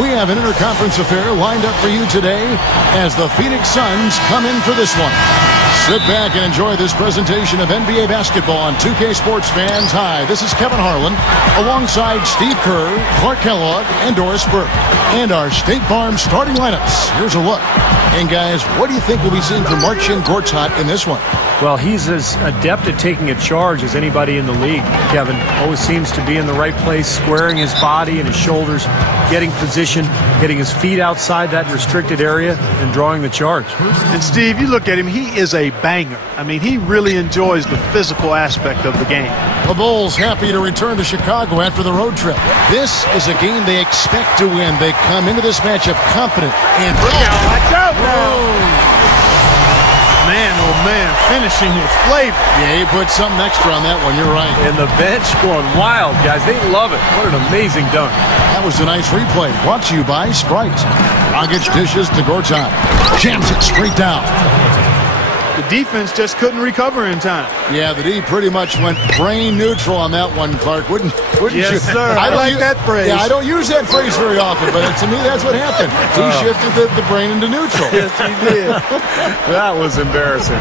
We have an interconference affair lined up for you today as the Phoenix Suns come in for this one. Sit back and enjoy this presentation of NBA basketball on 2K Sports fans. Hi, this is Kevin Harlan alongside Steve Kerr, Clark Kellogg, and Doris Burke. And our State Farm starting lineups. Here's a look. And guys, what do you think we'll be seeing from Marcin Gortat in this one? Well, he's as adept at taking a charge as anybody in the league, Kevin. Always seems to be in the right place, squaring his body and his shoulders, getting position, getting his feet outside that restricted area, and drawing the charge. And Steve, you look at him, he is a banger. I mean, he really enjoys the physical aspect of the game. The Bulls happy to return to Chicago after the road trip. This is a game they expect to win. They come into this matchup confident and watch out now. Man, oh man, finishing with flavor. Yeah, he put something extra on that one. You're right. And the bench going wild, guys. They love it. What an amazing dunk. That was a nice replay. Brought to you by Sprite. Dragic dishes to Gortat. Jams it straight down. The defense just couldn't recover in time. Yeah, the D pretty much went brain neutral on that one, Clark. Wouldn't yes, you? Sir. I like that phrase. Yeah, I don't use that phrase very often, but to me, that's what happened. He shifted the brain into neutral. Yes, he did. That was embarrassing.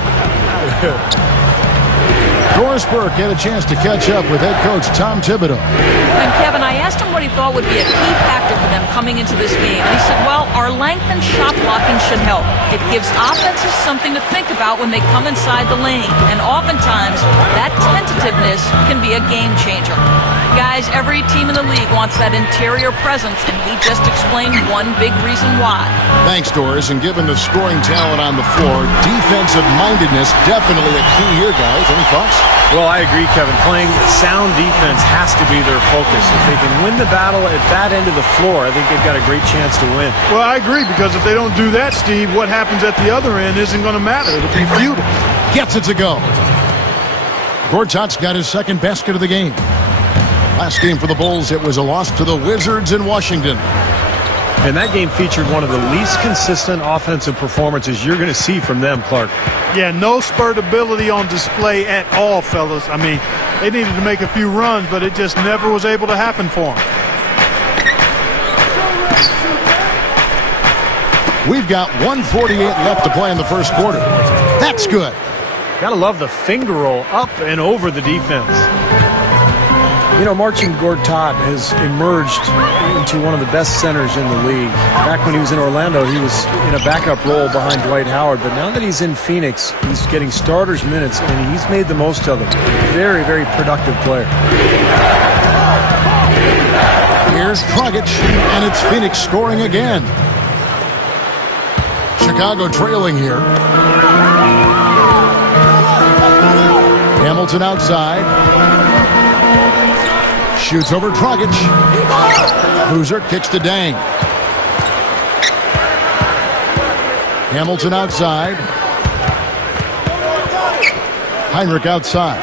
Doris Burke had a chance to catch up with head coach Tom Thibodeau. And Kevin, I asked him what he thought would be a key factor for them coming into this game. And he said, well, our length and shot blocking should help. It gives offenses something to think about when they come inside the lane. And oftentimes, that tentativeness can be a game changer. Guys, every team in the league wants that interior presence, and he just explained one big reason why. Thanks, Doris. And given the scoring talent on the floor, defensive mindedness definitely a key here, guys. Any thoughts? Well, I agree, Kevin. Playing sound defense has to be their focus. If they can win the battle at that end of the floor, I think they've got a great chance to win. Well, I agree, because if they don't do that, Steve, what happens at the other end isn't going to matter. It'll be futile. Gets it to go. Gortat's got his second basket of the game. Last game for the Bulls, it was a loss to the Wizards in Washington. And that game featured one of the least consistent offensive performances you're going to see from them, Clark. Yeah, no spurt ability on display at all, fellas. I mean, they needed to make a few runs, but it just never was able to happen for them. We've got 1:48 left to play in the first quarter. That's good. Gotta love the finger roll up and over the defense. You know, Marcin Gortat has emerged into one of the best centers in the league. Back when he was in Orlando, he was in a backup role behind Dwight Howard. But now that he's in Phoenix, he's getting starters minutes, and he's made the most of them. Very, very productive player. Here's Dragic, and it's Phoenix scoring again. Chicago trailing here. Hamilton outside. Shoots over Dragic. Boozer kicks to Dang. Hamilton outside. Heinrich outside.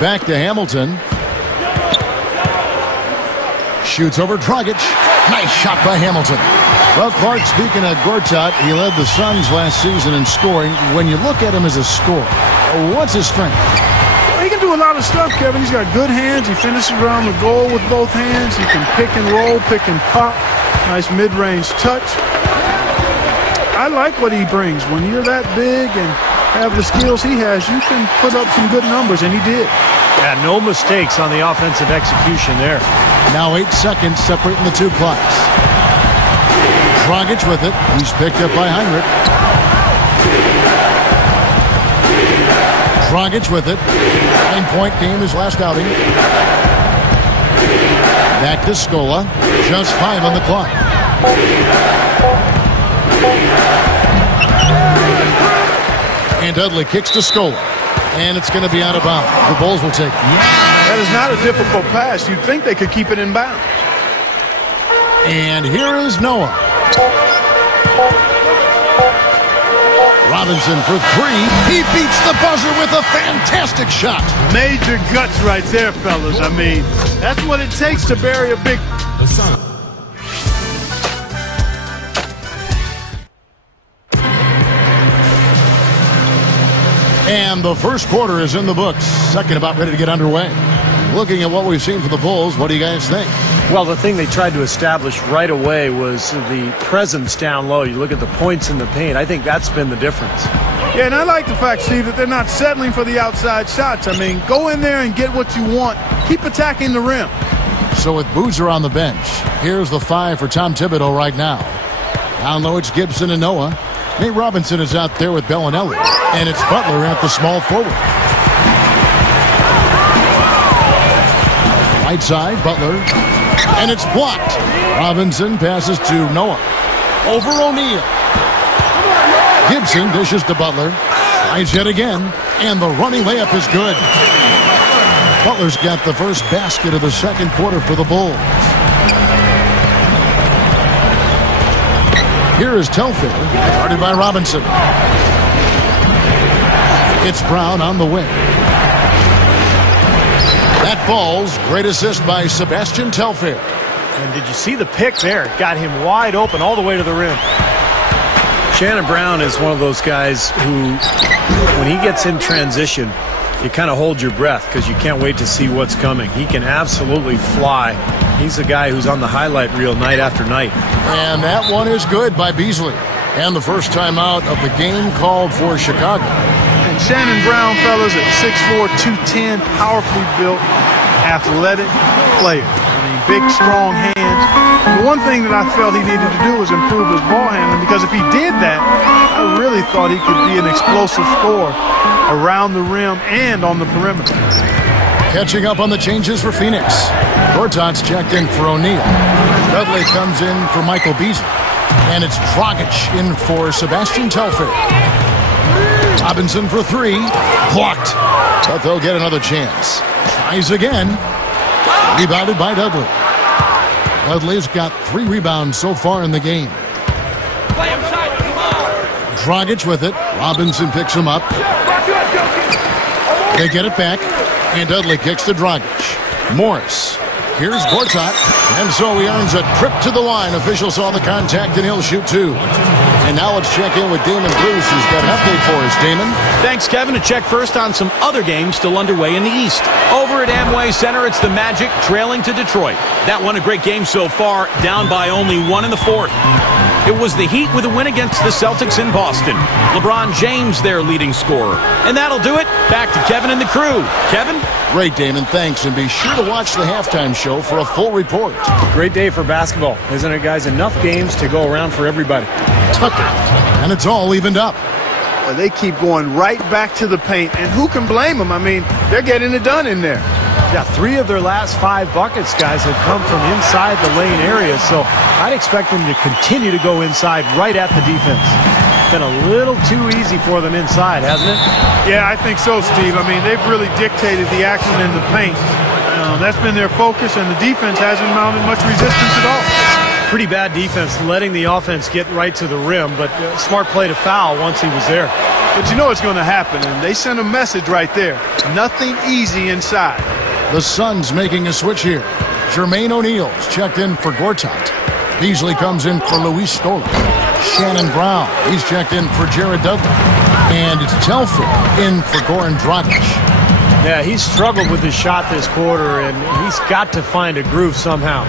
Back to Hamilton. Shoots over Dragic. Nice shot by Hamilton. Well, Clark, speaking of Gortat, he led the Suns last season in scoring. When you look at him as a scorer, what's his strength? He can do a lot of stuff, Kevin. He's got good hands. He finishes around the goal with both hands. He can pick and roll, pick and pop. Nice mid-range touch. I like what he brings. When you're that big and have the skills he has, you can put up some good numbers, and he did. Yeah, no mistakes on the offensive execution there. Now 8 seconds separating the two clocks. Dragic with it. He's picked up by Heinrich. Dragic with it. 9-point game his last outing. Back to Scola. Just 5 on the clock. And Dudley kicks to Scola. And it's going to be out of bounds. The Bulls will take it. That is not a difficult pass. You'd think they could keep it in bounds. And here is Noah. Robinson for 3. He beats the buzzer with a fantastic shot. Major guts right there, fellas. I mean, that's what it takes to bury a big... And the first quarter is in the books. Second about ready to get underway. Looking at what we've seen from the Bulls, what do you guys think? Well, the thing they tried to establish right away was the presence down low. You look at the points in the paint. I think that's been the difference. Yeah, and I like the fact, Steve, that they're not settling for the outside shots. I mean, go in there and get what you want. Keep attacking the rim. So with Boozer on the bench, here's the 5 for Tom Thibodeau right now. Down low, it's Gibson and Noah. Nate Robinson is out there with Bellinelli. And it's Butler at the small forward. Right side, Butler. And it's blocked. Robinson passes to Noah. Over O'Neal. Gibson dishes to Butler. Tries yet again. And the running layup is good. Butler's got the first basket of the second quarter for the Bulls. Here is Telfair, guarded by Robinson. It's Brown on the wing. That falls. Great assist by Sebastian Telfair. And did you see the pick there? It got him wide open all the way to the rim. Shannon Brown is one of those guys who, when he gets in transition, you kind of hold your breath because you can't wait to see what's coming. He can absolutely fly. He's a guy who's on the highlight reel night after night. And that one is good by Beasley. And the first time out of the game called for Chicago. And Shannon Brown, fellas, at 6'4", 210, powerfully built, athletic player. I mean, big, strong hands. The one thing that I felt he needed to do was improve his ball handling, because if he did that, I really thought he could be an explosive scorer around the rim and on the perimeter. Catching up on the changes for Phoenix. Gortat's checked in for O'Neal. Dudley comes in for Michael Beasley. And it's Dragic in for Sebastian Telfair. Robinson for 3. Blocked. But they'll get another chance. Tries again. Rebounded by Dudley. Dudley's got 3 rebounds so far in the game. Dragic with it. Robinson picks him up. They get it back. And Dudley kicks to Dragic. Morris. Here's Gortat. And so he earns a trip to the line. Official saw the contact and he'll shoot 2. And now let's check in with Damon Bruce, who's got an update for us. Damon? Thanks, Kevin. To check first on some other games still underway in the East. Over at Amway Center, it's the Magic trailing to Detroit. That one a great game so far, down by only 1 in the 4th. It was the Heat with a win against the Celtics in Boston. LeBron James, their leading scorer. And that'll do it. Back to Kevin and the crew. Kevin? Great, Damon. Thanks. And be sure to watch the halftime show for a full report. Great day for basketball, isn't it, guys? Enough games to go around for everybody. Tucker. And it's all evened up. Well, they keep going right back to the paint, and who can blame them? I mean, they're getting it done in there. Yeah, 3 of their last 5 buckets, guys, have come from inside the lane area, so I'd expect them to continue to go inside right at the defense. Been a little too easy for them inside, hasn't it? Yeah, I think so, Steve. I mean, they've really dictated the action in the paint. That's been their focus, and the defense hasn't mounted much resistance at all. Pretty bad defense, letting the offense get right to the rim, but smart play to foul once he was there. But you know what's going to happen, and they sent a message right there. Nothing easy inside. The Suns making a switch here. Jermaine O'Neal's checked in for Gortat. Beasley comes in for Luis Stola. Shannon Brown, he's checked in for Jared Dudley. And it's Telfair in for Goran Dragic. Yeah, he's struggled with his shot this quarter, and he's got to find a groove somehow.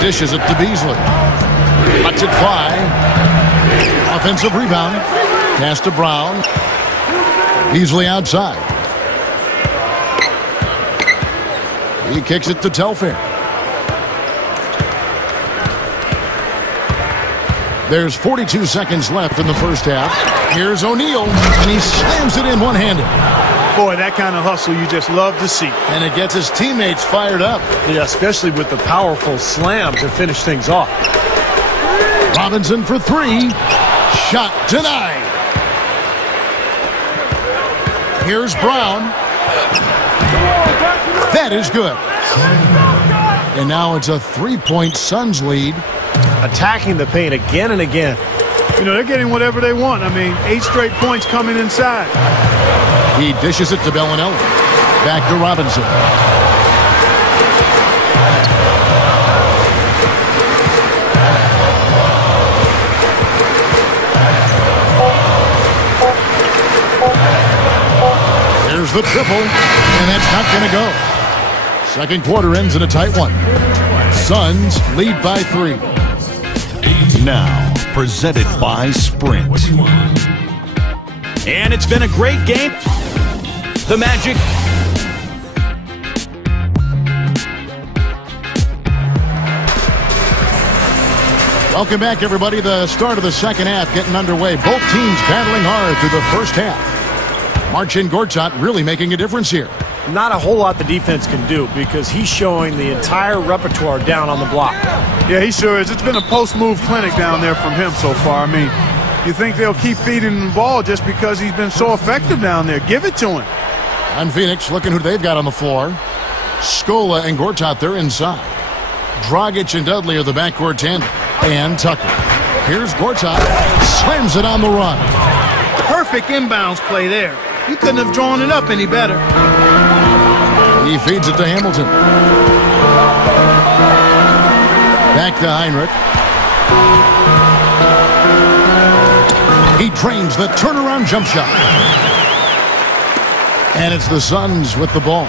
Dishes it to Beasley. Lets it fly. Offensive rebound. Pass to Brown. Beasley outside. He kicks it to Telfair. There's 42 seconds left in the first half. Here's O'Neal, and he slams it in one-handed. Boy, that kind of hustle you just love to see. And it gets his teammates fired up. Yeah, especially with the powerful slam to finish things off. Robinson for 3. Shot denied. Here's Brown. That is good. And now it's a 3-point Suns lead. Attacking the paint again and again. You know, they're getting whatever they want. I mean, 8 straight points coming inside. He dishes it to Bellinelli. Back to Robinson. There's the triple, and that's not going to go. Second quarter ends in a tight one. Suns lead by 3. Now, presented by Sprint. And it's been a great game. The Magic. Welcome back, everybody. The start of the second half getting underway. Both teams battling hard through the first half. Marcin Gortat really making a difference here. Not a whole lot the defense can do because he's showing the entire repertoire down on the block. Yeah, he sure is. It's been a post-move clinic down there from him so far. I mean, you think they'll keep feeding him the ball just because he's been so effective down there. Give it to him. And Phoenix looking who they've got on the floor. Scola and Gortat, they're inside. Dragic and Dudley are the backcourt tandem. And Tucker. Here's Gortat. Slams it on the run. Perfect inbounds play there. You couldn't have drawn it up any better. He feeds it to Hamilton. Back to Heinrich. He drains the turnaround jump shot. And it's the Suns with the ball.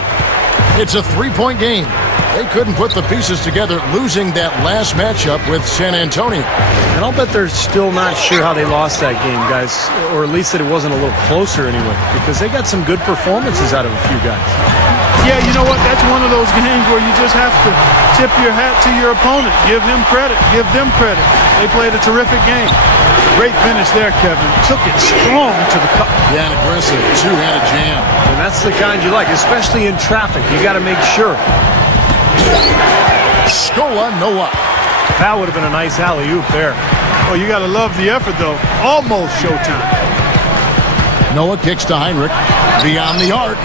It's a 3-point game. They couldn't put the pieces together, losing that last matchup with San Antonio. And I'll bet they're still not sure how they lost that game, guys, or at least that it wasn't a little closer anyway, because they got some good performances out of a few guys. Yeah, you know what? That's one of those games where you just have to tip your hat to your opponent. Give him credit. Give them credit. They played a terrific game. Great finish there, Kevin. Took it strong to the cup. Yeah, an aggressive two-handed jam. And that's the kind you like, especially in traffic. You got to make sure. Scola, no up. That would have been a nice alley-oop there. Oh, you got to love the effort, though. Almost showtime. Noah kicks to Heinrich. Beyond the arc.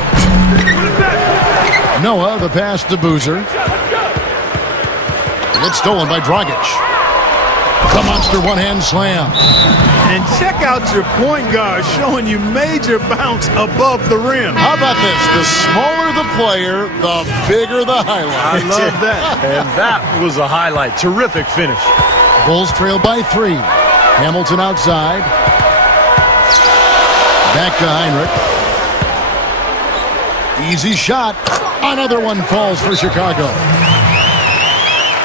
Noah, the pass to Boozer. It's stolen by Dragic. The monster one-hand slam. And check out your point guard showing you major bounce above the rim. How about this? The smaller the player, the bigger the highlight. I love that. And that was a highlight. Terrific finish. Bulls trail by 3. Hamilton outside. Back to Heinrich. Easy shot. Another one falls for Chicago.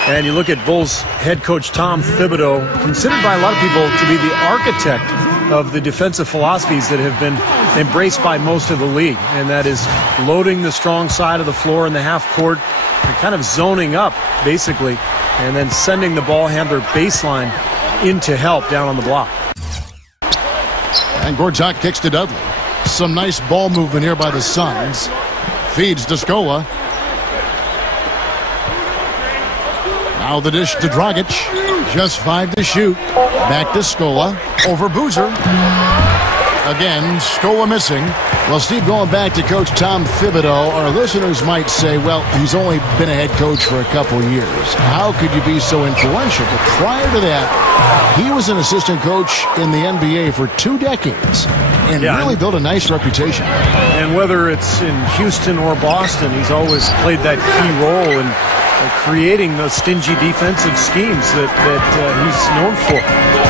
And you look at Bulls head coach Tom Thibodeau, considered by a lot of people to be the architect of the defensive philosophies that have been embraced by most of the league. And that is loading the strong side of the floor in the half court and kind of zoning up, basically, and then sending the ball handler baseline into help down on the block. And Gortat kicks to Dudley. Some nice ball movement here by the Suns. Feeds to Scola. Now the dish to Dragic. Just 5 to shoot. Back to Scola. Over Boozer. Again, Scola missing. Well, Steve, going back to Coach Tom Thibodeau, our listeners might say, well, he's only been a head coach for a couple years. How could you be so influential? But prior to that, he was an assistant coach in the NBA for 2 decades and really built a nice reputation. And whether it's in Houston or Boston, he's always played that key role in creating those stingy defensive schemes that he's known for.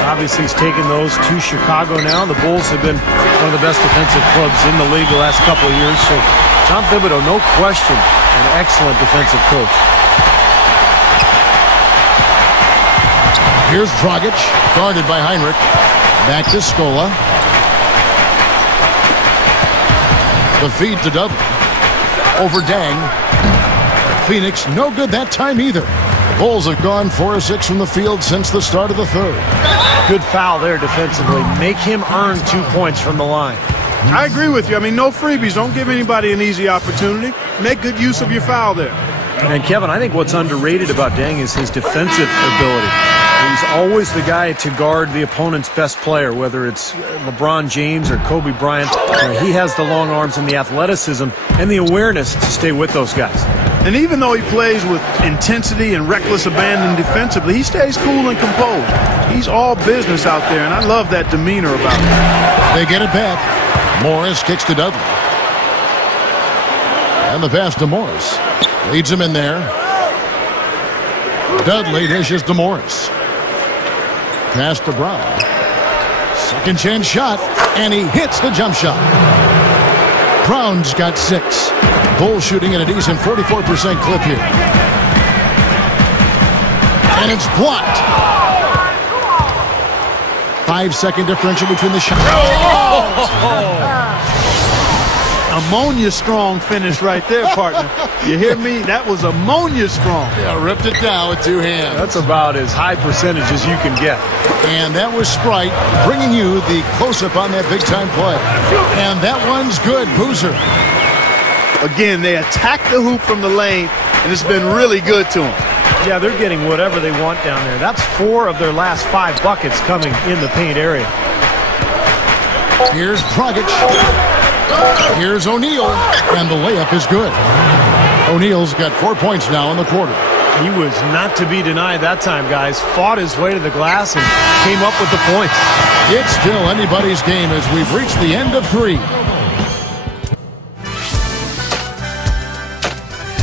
Obviously, he's taken those to Chicago now. The Bulls have been one of the best defensive clubs in the league the last couple of years. So Tom Thibodeau, no question, an excellent defensive coach. Here's Dragic, guarded by Heinrich. Back to Scola. The feed to Dudley. Over Dang. Phoenix, no good that time either. The Bulls have gone 4 of 6 from the field since the start of the third. Good foul there defensively. Make him earn 2 points from the line. I agree with you. I mean, no freebies. Don't give anybody an easy opportunity. Make good use of your foul there. And Kevin, I think what's underrated about Deng is his defensive ability. He's always the guy to guard the opponent's best player, whether it's LeBron James or Kobe Bryant. He has the long arms and the athleticism and the awareness to stay with those guys. And even though he plays with intensity and reckless abandon defensively, he stays cool and composed. He's all business out there, and I love that demeanor about him. They get it back. Morris kicks to Dudley. And the pass to Morris. Leads him in there. Dudley dishes to Morris. Pass to Brown. Second chance shot, and he hits the jump shot. Brown's got 6. Bulls shooting at a decent 44% clip here. And it's blocked. 5-second differential between the shots. Ammonia strong finish right there, partner. You hear me? That was ammonia strong. Yeah, ripped it down with two hands. That's about as high percentage as you can get. And that was Sprite bringing you the close-up on that big-time play. And that one's good. Boozer. Again, they attack the hoop from the lane, and it's been really good to them. Yeah, they're getting whatever they want down there. That's 4 of their last 5 buckets coming in the paint area. Here's Dragic. Here's O'Neal, and the layup is good. O'Neal's got 4 points now in the quarter. He was not to be denied that time, guys. Fought his way to the glass and came up with the points. It's still anybody's game as we've reached the end of 3.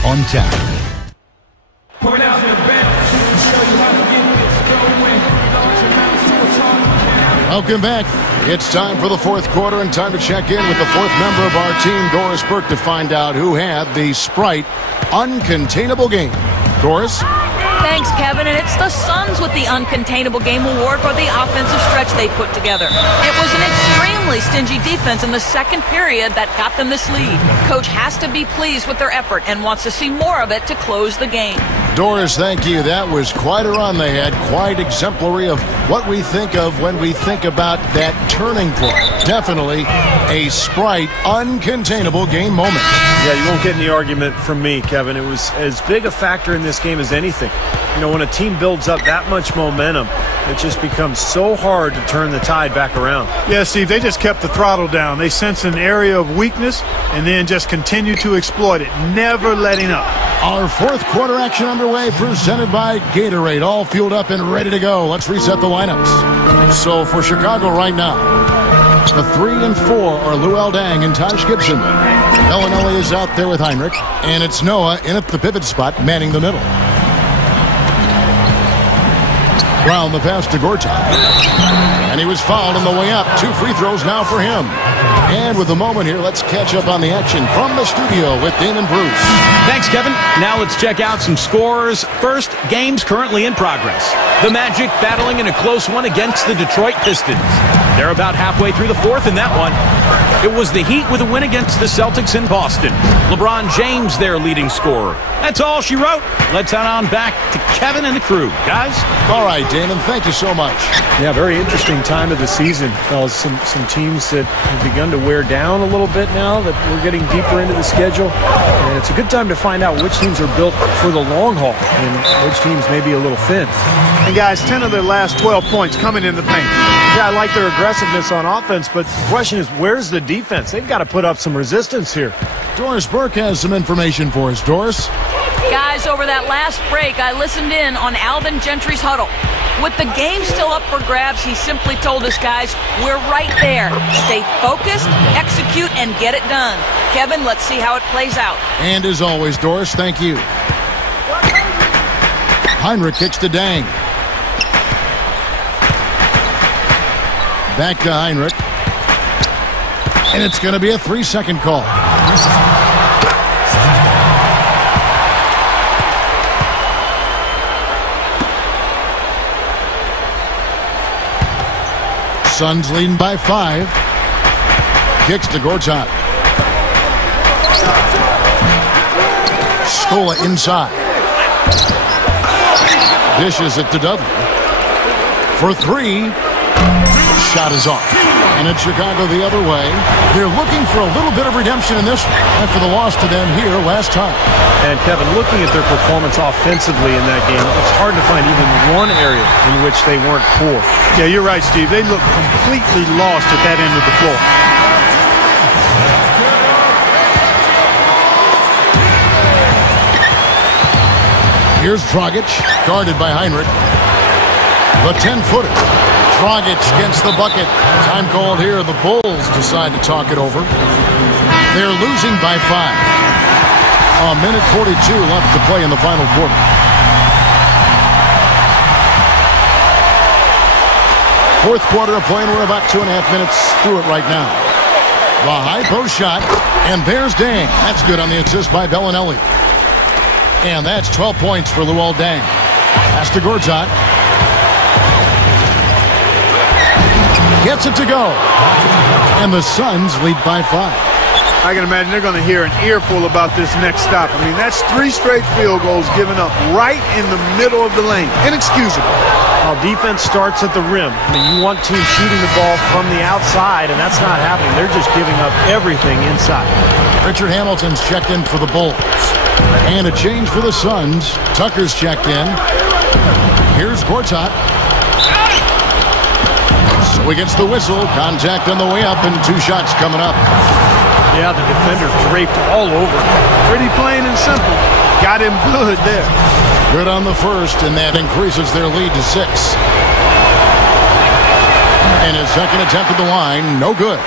On tap. Welcome back. It's time for the 4th quarter and time to check in with the 4th member of our team, Doris Burke, to find out who had the Sprite uncontainable game. Doris? Thanks, Kevin. And it's the Suns with the Uncontainable Game Award for the offensive stretch they put together. It was an extremely stingy defense in the second period that got them this lead. Coach has to be pleased with their effort and wants to see more of it to close the game. Doris, thank you. That was quite a run they had, quite exemplary of what we think of when we think about that turning point. Definitely a Sprite uncontainable game moment. Yeah, you won't get any argument from me, Kevin. It was as big a factor in this game as anything. You know, when a team builds up that much momentum, it just becomes so hard to turn the tide back around. Yeah, Steve, they just kept the throttle down. They sensed an area of weakness and then just continued to exploit it, never letting up. Our 4th quarter action underway, presented by Gatorade, all fueled up and ready to go. Let's reset the lineups. So for Chicago right now, the 3 and 4 are Luol Deng and Taj Gibson. Bellinelli is out there with Heinrich, and it's Noah in at the pivot spot, manning the middle. Brown the pass to Gortat. And he was fouled on the way up. 2 free throws now for him. And with a moment here, let's catch up on the action from the studio with Damon Bruce. Thanks, Kevin. Now let's check out some scores. First, games currently in progress. The Magic battling in a close one against the Detroit Pistons. They're about halfway through the 4th in that one. It was the Heat with a win against the Celtics in Boston. LeBron James, their leading scorer. That's all she wrote. Let's head on back to Kevin and the crew. Guys? All right, Damon, thank you so much. Yeah, very interesting time of the season, fellas. Some teams that have begun to wear down a little bit now that we're getting deeper into the schedule. And it's a good time to find out which teams are built for the long haul and which teams may be a little thin. And guys, 10 of their last 12 points coming in the paint. Yeah, I like their aggressiveness on offense, but the question is, where's the defense? They've got to put up some resistance here. Doris Burke has some information for us. Doris? Guys, over that last break, I listened in on Alvin Gentry's huddle. With the game still up for grabs, he simply told us, guys, we're right there. Stay focused, execute, and get it done. Kevin, let's see how it plays out. And as always, Doris, thank you. Heinrich kicks to Deng. Back to Heinrich. And it's going to be a 3-second call. Suns leading by 5. Kicks to Gortat. Scola inside. Dishes it to Dudley. For 3. Shot is off. And it's Chicago the other way. They're looking for a little bit of redemption in this one after the loss to them here last time. And Kevin, looking at their performance offensively in that game, it's hard to find even one area in which they weren't poor. Yeah, you're right, Steve. They look completely lost at that end of the floor. Here's Dragic, guarded by Heinrich. The 10-footer. Dragic gets the bucket. Time called here. The Bulls decide to talk it over. They're losing by 5. A minute 42 left to play in the final quarter. Fourth quarter of play, and we're about 2.5 minutes through it right now. The high post shot, and there's Dang. That's good on the assist by Bellinelli. And that's 12 points for Luol Deng. Pass to Gortat. Gets it to go. And the Suns lead by 5. I can imagine they're going to hear an earful about this next stop. I mean, that's 3 straight field goals given up right in the middle of the lane. Inexcusable. Well, defense starts at the rim. I mean, you want teams shooting the ball from the outside, and that's not happening. They're just giving up everything inside. Richard Hamilton's checked in for the Bulls. And a change for the Suns. Tucker's checked in. Here's Gortat. So he gets the whistle. Contact on the way up, and 2 shots coming up. Yeah, the defender draped all over him. Pretty plain and simple. Got him good there. Good on the first, and that increases their lead to 6. And his second attempt at the line, no good.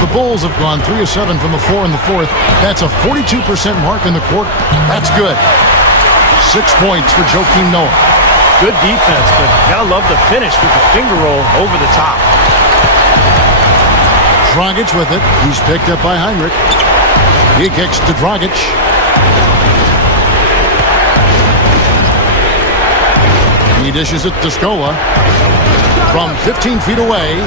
The Bulls have gone 3 of 7 from the floor in the fourth. That's a 42% mark in the quarter. That's good. 6 points for Joakim Noah. Good defense, but gotta love the finish with the finger roll over the top. Dragic with it. He's picked up by Heinrich. He kicks to Dragic. He dishes it to Scola from 15 feet away,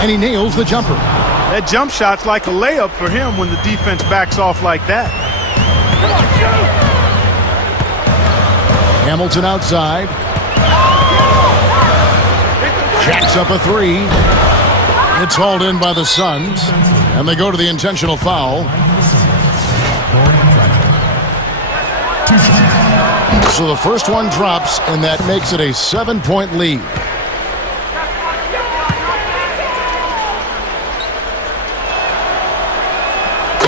and he nails the jumper. That jump shot's like a layup for him when the defense backs off like that. Hamilton outside. Jacks up a 3. It's hauled in by the Suns, and they go to the intentional foul. So the first one drops, and that makes it a 7-point lead.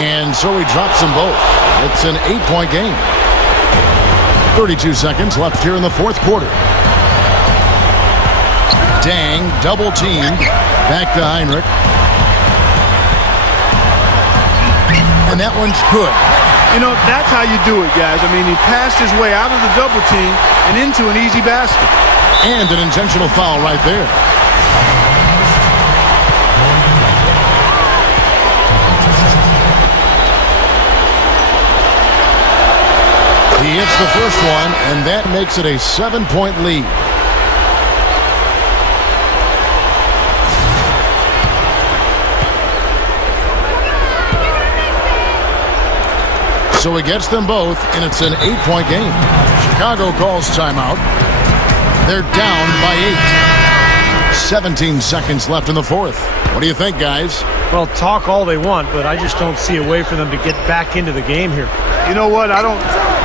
And so he drops them both. It's an 8-point game. 32 seconds left here in the fourth quarter. Dang, double teamed. Back to Heinrich. And that one's good. You know, that's how you do it, guys. I mean, he passed his way out of the double team and into an easy basket. And an intentional foul right there. He hits the first one, and that makes it a 7-point lead. So he gets them both, and it's an 8-point game. Chicago calls timeout. They're down by 8. 17 seconds left in the fourth. What do you think, guys? Well, talk all they want, but I just don't see a way for them to get back into the game here. You know what? I don't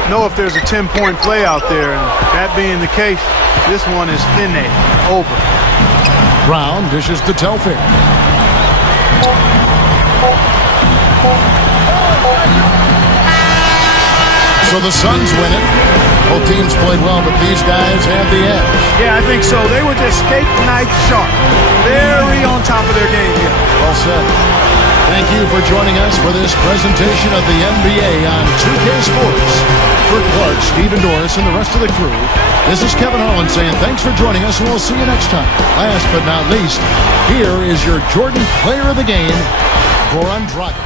know if there's a 10-point play out there, and that being the case, this one is finished. Over. Brown dishes to Telfair. So the Suns win it. Both teams played well, but these guys had the edge. Yeah, I think so. They were just steak knife sharp. Very on top of their game here. Well said. Thank you for joining us for this presentation of the NBA on 2K Sports. For Clark, Stephen Doris, and the rest of the crew, this is Kevin Harlan saying thanks for joining us, and we'll see you next time. Last but not least, here is your Jordan Player of the Game, Goran Dragic.